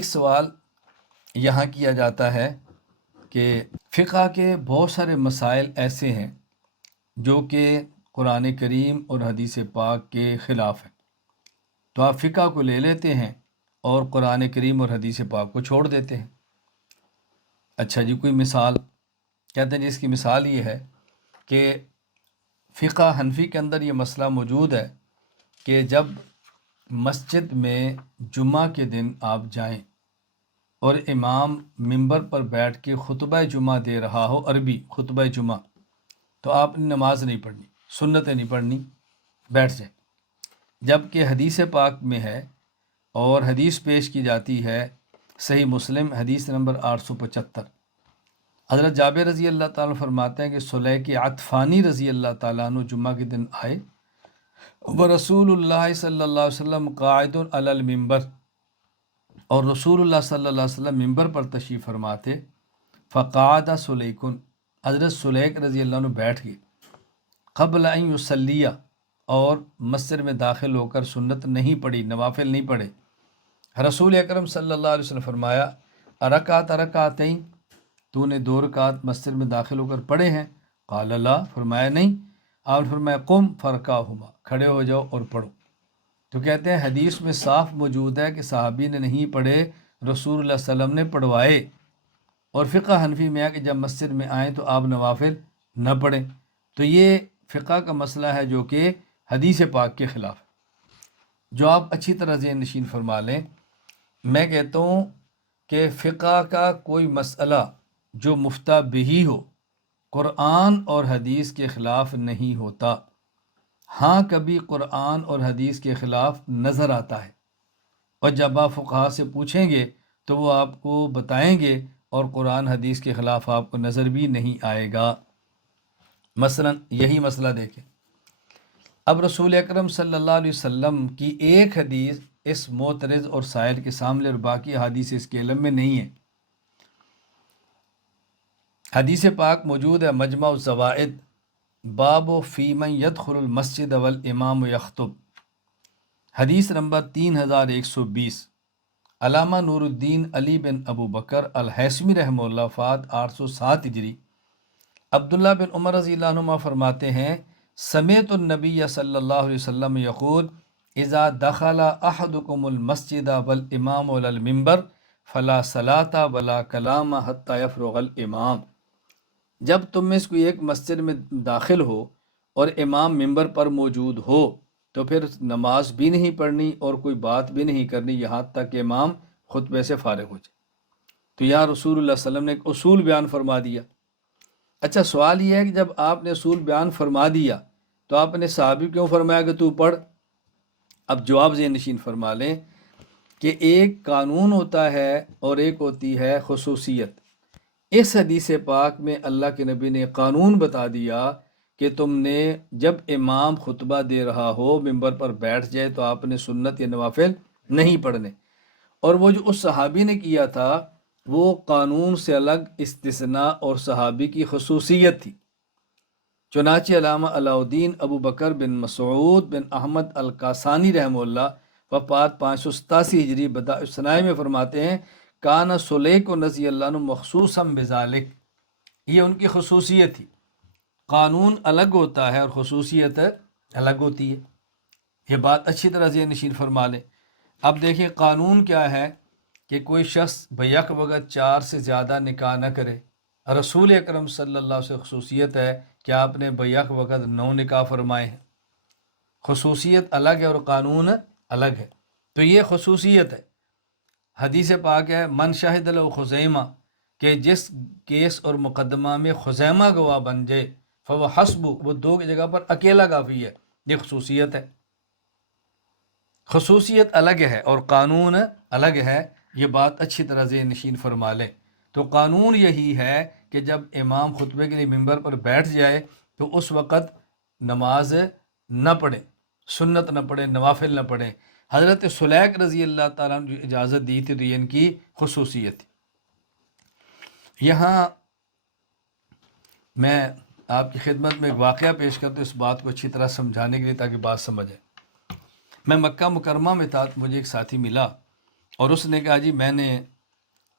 ایک سوال یہاں کیا جاتا ہے کہ فقہ کے بہت سارے مسائل ایسے ہیں جو کہ قرآن کریم اور حدیث پاک کے خلاف ہیں، تو آپ فقہ کو لے لیتے ہیں اور قرآن کریم اور حدیث پاک کو چھوڑ دیتے ہیں۔ اچھا جی، کوئی مثال کہتے ہیں جی، اس کی مثال یہ ہے کہ فقہ حنفی کے اندر یہ مسئلہ موجود ہے کہ جب مسجد میں جمعہ کے دن آپ جائیں اور امام منبر پر بیٹھ کے خطبہ جمعہ دے رہا ہو، عربی خطبہ جمعہ، تو آپ نے نماز نہیں پڑھنی، سنتیں نہیں پڑھنی، بیٹھ جائیں۔ جبکہ حدیث پاک میں ہے اور حدیث پیش کی جاتی ہے، صحیح مسلم حدیث نمبر 875، حضرت جابر رضی اللہ تعالیٰ فرماتے ہیں کہ سلیق عطفانی رضی اللہ تعالیٰ عنہ جمعہ کے دن آئے، ورسول اللہ صلی اللہ علیہ وسلم قاعد علی المنبر، اور رسول اللہ صلی اللہ علیہ وسلم منبر پر تشریف فرما تھے، فقعد سلیق، حضرت سلیق رضی اللہ عنہ بیٹھ گئے، قبل ان یصلی، اور مسجد میں داخل ہو کر سنت نہیں پڑھی، نوافل نہیں پڑھے۔ رسول اکرم صلی اللہ علیہ وسلم فرمایا، ارکعت رکعتین، تو نے 2 رکعت مسجد میں داخل ہو کر پڑھے ہیں؟ قال لا، فرمایا نہیں۔ آپ نے فرمایا قم فرکعہما، کھڑے ہو جاؤ اور پڑھو۔ تو کہتے ہیں حدیث میں صاف موجود ہے کہ صحابی نے نہیں پڑھے، رسول اللہ صلی اللہ علیہ وسلم نے پڑھوائے۔ اور فقہ حنفی میں ہے کہ جب مسجد میں آئیں تو آپ نوافل نہ پڑھیں۔ تو یہ فقہ کا مسئلہ ہے جو کہ حدیث پاک کے خلاف ہے، جو آپ اچھی طرح ذہن نشین فرما لیں۔ میں کہتا ہوں کہ فقہ کا کوئی مسئلہ جو مفتہ بہی ہو، قرآن اور حدیث کے خلاف نہیں ہوتا۔ ہاں کبھی قرآن اور حدیث کے خلاف نظر آتا ہے، اور جب آپ فقہا سے پوچھیں گے تو وہ آپ کو بتائیں گے، اور قرآن حدیث کے خلاف آپ کو نظر بھی نہیں آئے گا۔ مثلا یہی مسئلہ دیکھیں، اب رسول اکرم صلی اللہ علیہ وسلم کی ایک حدیث اس معترض اور سائل کے سامنے اور باقی حدیث اس کے علم میں نہیں ہے۔ حدیث پاک موجود ہے مجمع الزوائد، باب فی من یدخل المسجد والامام یخطب، حدیث نمبر 3120، علامہ نور الدین علی بن ابو بکر الہیثمی رحمہ اللہ، وفات 807 ہجری۔ عبداللہ بن عمر رضی اللہ عنہما فرماتے ہیں، سمعت النبی صلی اللہ علیہ وسلم یقول، اذا دخل احدکم المسجد والامام علی المنبر فلا صلاۃ ولا کلام حتی یفرغ الامام، جب تم میں سے کوئی ایک مسجد میں داخل ہو اور امام منبر پر موجود ہو تو پھر نماز بھی نہیں پڑھنی اور کوئی بات بھی نہیں کرنی یہاں تک کہ امام خطبے سے فارغ ہو جائے۔ تو یہاں رسول اللہ صلی اللہ علیہ وسلم نے ایک اصول بیان فرما دیا۔ اچھا، سوال یہ ہے کہ جب آپ نے اصول بیان فرما دیا تو آپ نے صحابی کیوں فرمایا کہ تو پڑھ؟ اب جواب ذہن نشین فرما لیں کہ ایک قانون ہوتا ہے اور ایک ہوتی ہے خصوصیت۔ اس حدیث پاک میں اللہ کے نبی نے قانون بتا دیا کہ تم نے جب امام خطبہ دے رہا ہو ممبر پر بیٹھ جائے تو آپ نے سنت یا نوافل نہیں پڑھنے، اور وہ جو اس صحابی نے کیا تھا وہ قانون سے الگ استثناء اور صحابی کی خصوصیت تھی۔ چنانچہ علامہ علاء الدین ابو بکر بن مسعود بن احمد القاسانی رحمہ اللہ، وفات 587 ہجری، بدائع الصنائع میں فرماتے ہیں، کان سلیق رضی اللہ عنہ مخصوصاً بذالک، یہ ان کی خصوصیت تھی۔ قانون الگ ہوتا ہے اور خصوصیت الگ ہوتی ہے، یہ بات اچھی طرح ذہن نشین فرما لیں۔ اب دیکھیں قانون کیا ہے کہ کوئی شخص بیک وقت 4 سے زیادہ نکاح نہ کرے۔ رسول اکرم صلی اللہ علیہ وسلم خصوصیت ہے کہ آپ نے بیک وقت 9 نکاح فرمائے ہیں، خصوصیت الگ ہے اور قانون الگ ہے، تو یہ خصوصیت ہے۔ حدیث پاک ہے، من شاہد لہ خزیمہ، کہ جس کیس اور مقدمہ میں خزیمہ گواہ بن جائے، فوہ حسب، وہ 2 کی جگہ پر اکیلا کافی ہے، یہ خصوصیت ہے۔ خصوصیت الگ ہے اور قانون الگ ہے، یہ بات اچھی طرح ذہن نشین فرما لیں۔ تو قانون یہی ہے کہ جب امام خطبے کے لیے ممبر پر بیٹھ جائے تو اس وقت نماز نہ پڑھیں، سنت نہ پڑھیں، نوافل نہ پڑھیں۔ حضرت سلیق رضی اللہ تعالیٰ نے جو اجازت دی تھی تو یہ ان کی خصوصیت تھی۔ یہاں میں آپ کی خدمت میں ایک واقعہ پیش کرتا ہوں اس بات کو اچھی طرح سمجھانے کے لیے تاکہ بات سمجھیں۔ میں مکہ مکرمہ میں تھا، مجھے ایک ساتھی ملا اور اس نے کہا جی میں نے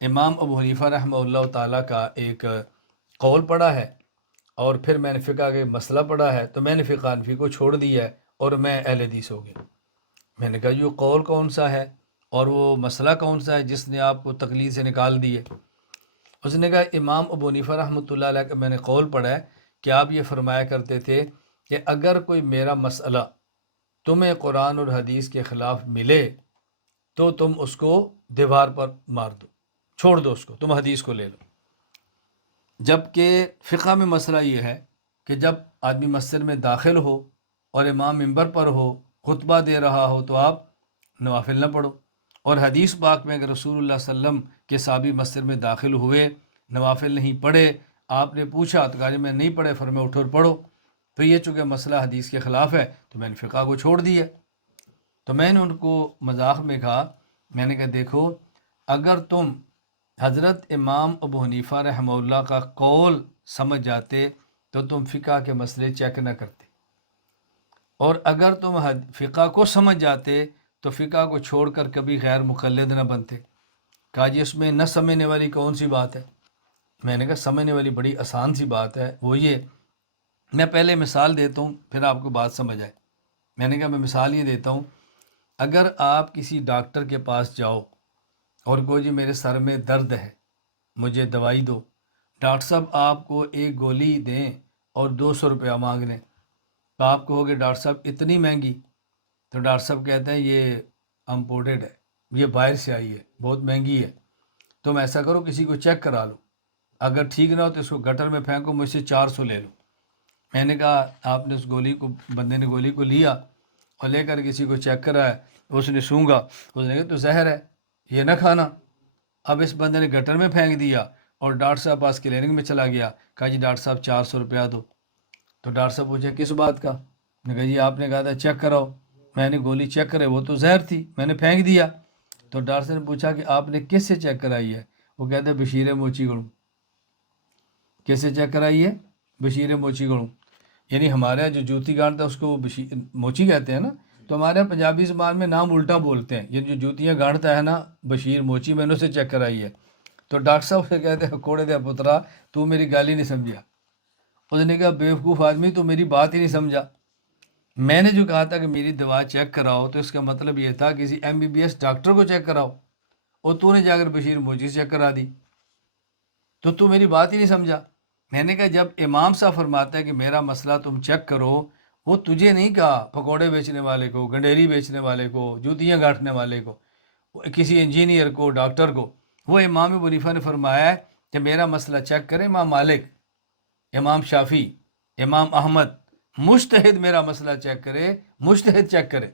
امام ابو حنیفہ رحمہ اللہ تعالیٰ کا ایک قول پڑھا ہے اور پھر میں نے فقہ کا مسئلہ پڑھا ہے، تو میں نے فقہ حنفی کو چھوڑ دیا ہے اور میں اہل حدیث ہو گیا۔ میں نے کہا یہ قول کون سا ہے اور وہ مسئلہ کون سا ہے جس نے آپ کو تقلید سے نکال دیے؟ اس نے کہا امام ابو حنیفہ رحمۃ اللہ علیہ کا میں نے قول پڑھا ہے کہ آپ یہ فرمایا کرتے تھے کہ اگر کوئی میرا مسئلہ تمہیں قرآن اور حدیث کے خلاف ملے تو تم اس کو دیوار پر مار دو، چھوڑ دو اس کو، تم حدیث کو لے لو۔ جبکہ فقہ میں مسئلہ یہ ہے کہ جب آدمی مسجد میں داخل ہو اور امام منبر پر ہو، خطبہ دے رہا ہو، تو آپ نوافل نہ پڑھو، اور حدیث پاک میں اگر رسول اللہ صلی اللہ علیہ وسلم کے صحابی مسجد میں داخل ہوئے، نوافل نہیں پڑھے، آپ نے پوچھا تو کہا میں نہیں پڑھے، فرمایا اٹھو اور پڑھو۔ تو یہ چونکہ مسئلہ حدیث کے خلاف ہے تو میں نے فقہ کو چھوڑ دیا۔ تو میں نے ان کو مذاق میں کہا، میں نے کہا دیکھو اگر تم حضرت امام ابو حنیفہ رحمہ اللہ کا قول سمجھ جاتے تو تم فقہ کے مسئلے چیک نہ کرتے، اور اگر تم فقہ کو سمجھ جاتے تو فقہ کو چھوڑ کر کبھی غیر مقلد نہ بنتے۔ کہا جی اس میں نہ سمجھنے والی کون سی بات ہے؟ میں نے کہا سمجھنے والی بڑی آسان سی بات ہے، وہ یہ، میں پہلے مثال دیتا ہوں پھر آپ کو بات سمجھ آئے۔ میں نے کہا میں مثال یہ دیتا ہوں، اگر آپ کسی ڈاکٹر کے پاس جاؤ اور کہو جی میرے سر میں درد ہے، مجھے دوائی دو، ڈاکٹر صاحب آپ کو ایک گولی دیں اور 200 روپیہ مانگ لیں، تو آپ کہو گے ڈاکٹر صاحب اتنی مہنگی؟ تو ڈاکٹر صاحب کہتے ہیں یہ امپورٹڈ ہے، یہ باہر سے آئی ہے، بہت مہنگی ہے، تم ایسا کرو کسی کو چیک کرا لو، اگر ٹھیک نہ ہو تو اس کو گٹر میں پھینکو، مجھ سے 400 لے لو۔ میں نے کہا آپ نے اس گولی کو، بندے نے گولی کو لیا اور لے کر کسی کو چیک کرایا، اس نے سونگا، اس نے کہا تو زہر ہے، یہ نہ کھانا۔ اب اس بندے نے گٹر میں پھینک دیا اور ڈاکٹر صاحب پاس کلینک میں چلا گیا، کہا جی ڈاکٹر صاحب 400 روپیہ دو۔ تو ڈاکٹر صاحب پوچھے کس بات کا؟ میں نے کہا جی آپ نے کہا تھا چیک کراؤ، میں نے گولی چیک کرے، وہ تو زہر تھی، میں نے پھینک دیا۔ تو ڈاکٹر صاحب نے پوچھا کہ آپ نے کس سے چیک کرائی ہے؟ وہ کہتے ہیں بشیر موچی گڑوں۔ کس سے چیک کرائی ہے؟ بشیر موچی گڑوں۔ یعنی ہمارے یہاں جو جوتی گانٹتا ہے اس کو موچی کہتے ہیں نا، تو ہمارے یہاں پنجابی زبان میں نام الٹا بولتے ہیں، یہ جو جوتیاں گانٹتا ہے نا بشیر موچی، میں نے اسے چیک کرائی ہے۔ تو ڈاکٹر صاحب سے کہتے ہیں کوڑے دیا پترا تو میری گالی نہیں سمجھا۔ اس نے کہا بیوقوف آدمی تو میری بات ہی نہیں سمجھا، میں نے جو کہا تھا کہ میری دوا چیک کراؤ تو اس کا مطلب یہ تھا کسی MBBS ڈاکٹر کو چیک کراؤ، اور تو نے جا کر بشیر موچی سے چیک کرا دی، تو میری بات ہی نہیں سمجھا۔ میں نے کہا جب امام صاحب فرماتا ہے کہ میرا مسئلہ تم چیک کرو، وہ تجھے نہیں کہا پکوڑے بیچنے والے کو، گنڈیری بیچنے والے کو، جوتیاں گاٹھنے والے کو، کسی انجینئر کو، ڈاکٹر کو، وہ امام ابو حنیفہ نے فرمایا ہے کہ میرا مسئلہ چیک کرے امام مالک، امام شافی، امام احمد، مجتہد میرا مسئلہ چیک کرے، مجتہد چیک کرے،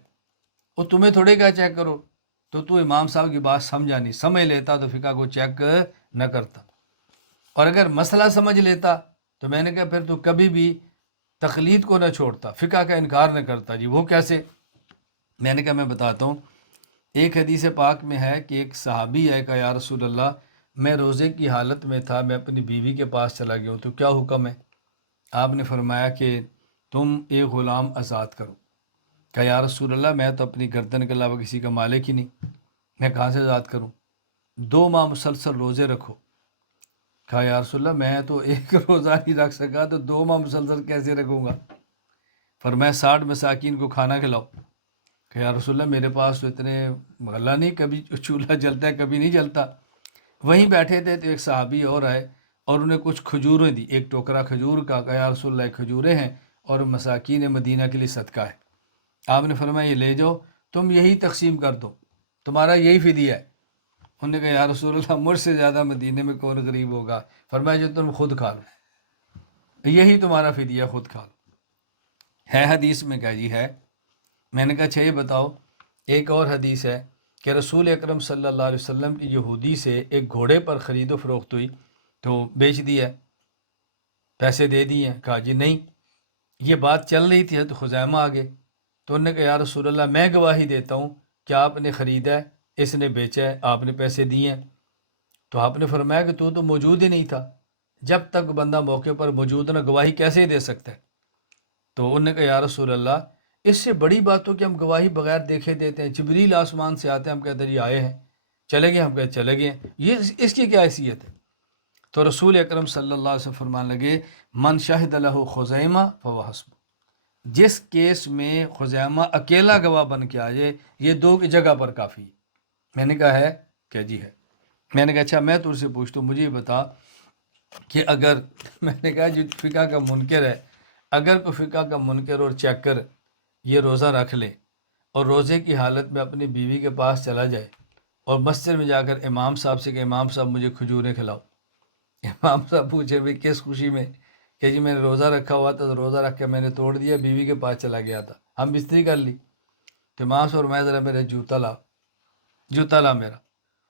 وہ تمہیں تھوڑے کیا چیک کرو۔ تو امام صاحب کی بات سمجھا نہیں، سمجھ لیتا تو فقہ کو چیک نہ کرتا، اور اگر مسئلہ سمجھ لیتا تو میں نے کہا پھر تو کبھی بھی تقلید کو نہ چھوڑتا، فقہ کا انکار نہ کرتا۔ جی وہ کیسے؟ میں نے کہا میں بتاتا ہوں، ایک حدیث پاک میں ہے کہ ایک صحابی ہے کہ یا رسول اللہ میں روزے کی حالت میں تھا، میں اپنی بیوی کے پاس چلا گیا ہوں، تو کیا حکم ہے؟ آپ نے فرمایا کہ تم ایک غلام آزاد کرو۔ کہا یا رسول اللہ میں تو اپنی گردن کے علاوہ کسی کا مالک ہی نہیں، میں کہاں سے آزاد کروں؟ 2 ماہ مسلسل روزے رکھو۔ کہا یا رسول اللہ میں تو ایک روزہ نہیں رکھ سکا، تو 2 ماہ مسلسل کیسے رکھوں گا؟ فرمایا 60 مساکین کو کھانا کھلاؤ۔ کہ یا رسول اللہ میرے پاس تو اتنے غلہ نہیں، کبھی چولہا جلتا ہے کبھی نہیں جلتا۔ وہیں بیٹھے تھے تو ایک صحابی اور آئے اور انہیں کچھ کھجوریں دی، ایک ٹوکرا کھجور کا، کہ یا رسول اللہ کھجوریں ہیں اور مساکین مدینہ کے لیے صدقہ ہے۔ آپ نے فرمایا یہ لے جاؤ، تم یہی تقسیم کر دو، تمہارا یہی فدیہ ہے۔ انہوں نے کہا یا رسول اللہ مجھ سے زیادہ مدینے میں کون غریب ہوگا؟ فرمایا جو تم خود کھا لو، یہی تمہارا فدیہ، خود کھا لو۔ ہے حدیث میں کہا جی ہے۔ میں نے کہا اچھا یہ بتاؤ، ایک اور حدیث ہے کہ رسول اکرم صلی اللہ علیہ وسلم کی یہودی سے ایک گھوڑے پر خرید و فروخت ہوئی تو بیچ دیا، پیسے دے دیے ہیں؟ کہا جی نہیں، یہ بات چل رہی تھی تو خزیمہ آ گئے، تو انہوں نے کہا یا رسول اللہ میں گواہی دیتا ہوں کہ آپ نے خریدا ہے، اس نے بیچا ہے، آپ نے پیسے دیے ہیں۔ تو آپ نے فرمایا کہ تو موجود ہی نہیں تھا، جب تک بندہ موقع پر موجود نہ گواہی کیسے دے سکتا ہے؟ تو انہوں نے کہا یا رسول اللہ اس سے بڑی بات تو کہ ہم گواہی بغیر دیکھے دیتے ہیں، جبریل آسمان سے آتے ہیں، ہم کہتے ہیں جی آئے ہیں، چلے گئے؟ ہم کہے چلے گئے. یہ اس کی کیا حیثیت ہے؟ تو رسول اکرم صلی اللہ علیہ وسلم فرمانے لگے من شہد لہ خزیمہ فہو حسبہ، جس کیس میں خزیمہ اکیلا گواہ بن کے آ جائے یہ 2 کی جگہ پر کافی ہے. میں نے کہا ہے کہ جی ہے. میں نے کہا اچھا میں تجھ سے پوچھتا ہوں، مجھے یہ بتا کہ اگر میں نے کہا جو فقہ کا منکر ہے، اگر کوئی فقہ کا منکر اور چیک کر یہ روزہ رکھ لے اور روزے کی حالت میں اپنی بیوی کے پاس چلا جائے اور مسجد میں جا کر امام صاحب سے کہ امام صاحب مجھے کھجوریں کھلاؤ، امام صاحب پوچھے بھائی کس خوشی میں؟ کہ جی میں نے روزہ رکھا ہوا تھا تو روزہ رکھ کے میں نے توڑ دیا، بیوی کے پاس چلا گیا تھا، ہم بستری کر لی. تو امام صاحب میں ذرا میرا جوتا لا میرا.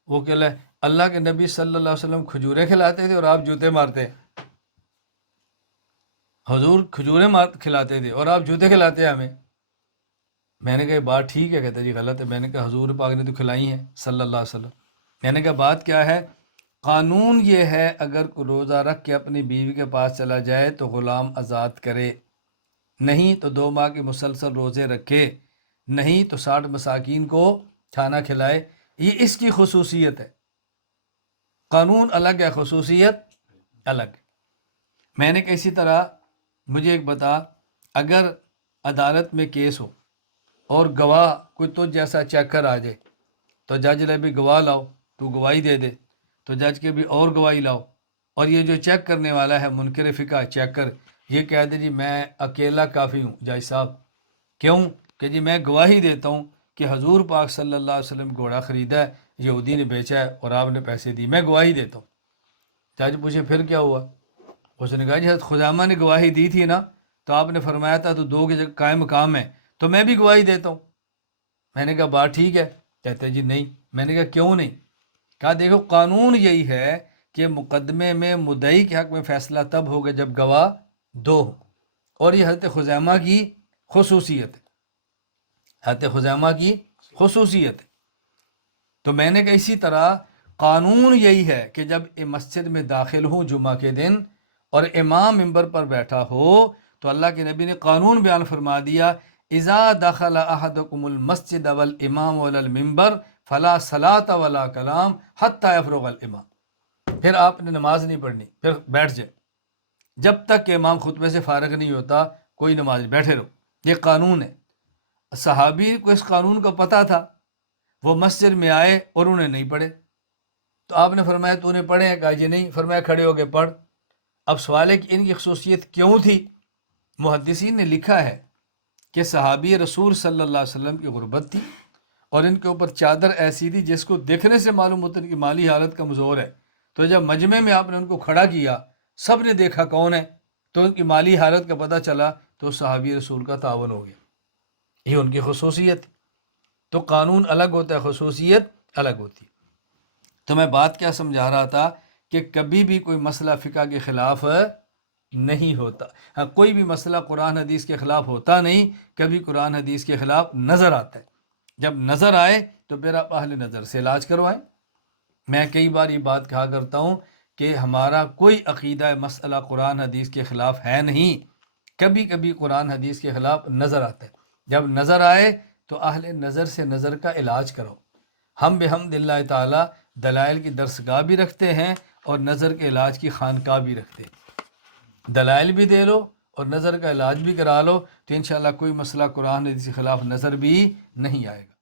وہ کہ لے اللہ کے نبی صلی اللہ علیہ وسلم کھجوریں کھلاتے تھے اور آپ جوتے مارتے ہیں. حضور کھجوریں کھلاتے تھے اور آپ جوتے کھلاتے ہیں ہمیں. میں نے کہا یہ بات ٹھیک ہے؟ کہتے جی غلط ہے. میں نے کہا حضور پاک نے تو کھلائی ہیں صلی اللہ علیہ وسلم. میں نے کہا بات کیا ہے؟ قانون یہ ہے اگر کوئی روزہ رکھ کے اپنی بیوی کے پاس چلا جائے تو غلام آزاد کرے، نہیں تو 2 ماہ کے مسلسل روزے رکھے، نہیں تو 60 مساکین کو کھانا کھلائے. یہ اس کی خصوصیت ہے. قانون الگ ہے، خصوصیت الگ ہے. میں نے کہا اسی طرح مجھے ایک بتا، اگر عدالت میں کیس ہو اور گواہ کوئی تو جیسا چیک کر آ جائے تو جج نے بھی گواہ لاؤ، تو گواہی دے دے، تو جج کے بھی اور گواہی لاؤ، اور یہ جو چیک کرنے والا ہے منکر فقہ چیک کر یہ کہہ دے جی میں اکیلا کافی ہوں جج صاحب. کیوں؟ کہ جی میں گواہی دیتا ہوں کہ حضور پاک صلی اللہ علیہ وسلم گھوڑا خریدا ہے، یہودی نے بیچا ہے اور آپ نے پیسے دی، میں گواہی دیتا ہوں. جج پوچھے پھر کیا ہوا؟ اس نے کہا جی حضرت خزامہ نے گواہی دی تھی نا، تو آپ نے فرمایا تھا تو 2 کی جگہ قائم مقام ہے، تو میں بھی گواہی دیتا ہوں. میں نے کہا بات ٹھیک ہے. کہتے جی نہیں. میں نے کہا کیوں نہیں؟ کہا دیکھو قانون یہی ہے کہ مقدمے میں مدعی کے حق میں فیصلہ تب ہوگا جب گواہ 2 ہوں، اور یہ حضرت خزیمہ کی خصوصیت ہے، حضرت خزیمہ کی خصوصیت ہے. تو میں نے کہا اسی طرح قانون یہی ہے کہ جب مسجد میں داخل ہوں جمعہ کے دن اور امام ممبر پر بیٹھا ہو تو اللہ کے نبی نے قانون بیان فرما دیا اذا دخل احدکم المسجد والامام ولا الممبر فلا صلاۃ ولا کلام حتی یفرغ الامام. پھر آپ نے نماز نہیں پڑھنی، پھر بیٹھ جائے جب تک کہ امام خطبے سے فارغ نہیں ہوتا، کوئی نماز نہیں، بیٹھے رہو. یہ قانون ہے. صحابی کو اس قانون کا پتہ تھا، وہ مسجد میں آئے اور انہیں نہیں پڑھے. تو آپ نے فرمایا تو نے پڑھے ہیں؟ کہا جی نہیں. فرمایا کھڑے ہو کے پڑھ. اب سوال ہے کہ ان کی خصوصیت کیوں تھی؟ محدثین نے لکھا ہے کہ صحابی رسول صلی اللہ علیہ وسلم کی غربت تھی اور ان کے اوپر چادر ایسی تھی جس کو دیکھنے سے معلوم ہوتا ہے کہ مالی حالت کمزور ہے. تو جب مجمع میں آپ نے ان کو کھڑا کیا، سب نے دیکھا کون ہے، تو ان کی مالی حالت کا پتہ چلا، تو صحابی رسول کا تعاون ہو گیا. یہ ان کی خصوصیت. تو قانون الگ ہوتا ہے، خصوصیت الگ ہوتی ہے. تو میں بات کیا سمجھا رہا تھا کہ کبھی بھی کوئی مسئلہ فقہ کے خلاف نہیں ہوتا. ہاں کوئی بھی مسئلہ قرآن حدیث کے خلاف ہوتا نہیں، کبھی قرآن حدیث کے خلاف نظر آتا ہے. جب نظر آئے تو پھر آپ اہل نظر سے علاج کروائیں. میں کئی بار یہ بات کہا کرتا ہوں کہ ہمارا کوئی عقیدہ مسئلہ قرآن حدیث کے خلاف ہے نہیں. کبھی کبھی قرآن حدیث کے خلاف نظر آتا ہے، جب نظر آئے تو اہل نظر سے نظر کا علاج کرو. ہم بحمد اللہ تعالی دلائل کی درسگاہ بھی رکھتے ہیں اور نظر کے علاج کی خانقاہ بھی رکھتے ہیں. دلائل بھی دے لو اور نظر کا علاج بھی کرا لو تو انشاءاللہ کوئی مسئلہ قرآن حدیث کے خلاف نظر بھی نہیں آئے گا.